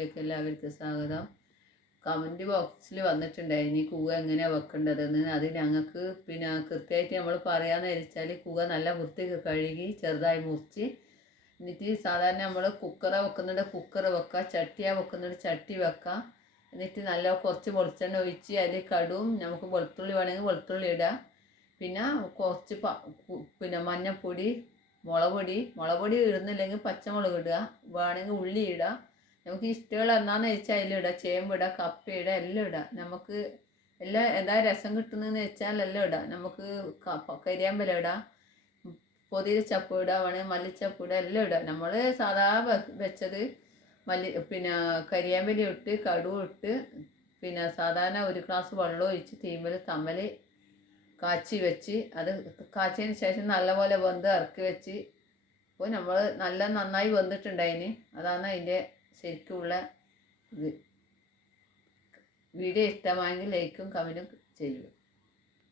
വീഡിയോയിലേക്ക് എല്ലാവർക്കും സ്വാഗതം. കമൻറ്റ് ബോക്സിൽ വന്നിട്ടുണ്ടായിരുന്നു കൂവ എങ്ങനെയാണ് വെക്കേണ്ടതെന്ന്. അത് ഞങ്ങൾക്ക് കൃത്യമായിട്ട് നമ്മൾ പറയാമെന്ന് വെച്ചാൽ കൂവ നല്ല വൃത്തി കഴുകി ചെറുതായി മുറിച്ച് എന്നിട്ട് സാധാരണ നമ്മൾ കുക്കറ വെക്കുന്നുണ്ട് കുക്കർ വെക്കുക, ചട്ടിയാണ് വെക്കുന്നുണ്ട് ചട്ടി വെക്കുക. എന്നിട്ട് നല്ല കുറച്ച് വെളിച്ചെണ്ണ ഒഴിച്ച് അതിൽ കടുവും നമുക്ക് വെളുത്തുള്ളി വേണമെങ്കിൽ വെളുത്തുള്ളി ഇടുക. പിന്നെ കുറച്ച് മഞ്ഞൾപ്പൊടി, മുളക് പൊടി ഇടുന്നില്ലെങ്കിൽ പച്ചമുളക് ഇടുക, വേണമെങ്കിൽ ഉള്ളി ഇടുക. നമുക്ക് ഇഷ്ടമുള്ള എന്നാന്ന് വെച്ചാൽ അതിലിടുക. ചേമ്പിടുക, കപ്പ ഇടുക, എല്ലാം ഇടുക. നമുക്ക് എല്ലാം എന്താ രസം കിട്ടുന്നതെന്ന് വെച്ചാൽ എല്ലാം ഇടാം. നമുക്ക് കരിയാമ്പല ഇടാം, പൊതിര ചപ്പ് ഇടുക, വേണമെങ്കിൽ മല്ലിച്ചപ്പ് ഇടുക, എല്ലാം ഇടുക. നമ്മൾ സാധാ വെച്ചത് കരിയാമ്പല ഇട്ട് കടുവ് ഇട്ട് സാധാരണ ഒരു ഗ്ലാസ് വെള്ളം ഒഴിച്ച് തീമ്പൽ തമ്മൽ കാച്ചി വെച്ച് അത് കാച്ചിയതിന് ശേഷം നല്ലപോലെ വെന്ത് ഇറക്കി വെച്ച് അപ്പോൾ നമ്മൾ നന്നായി വെന്തിട്ടുണ്ടായിന്. അതാണ് അതിൻ്റെ ശരിക്കുള്ള ഇത്. വീഡിയോ ഇഷ്ടമായെങ്കിൽ ലൈക്കും കമൻറ്റും ചെയ്യുക.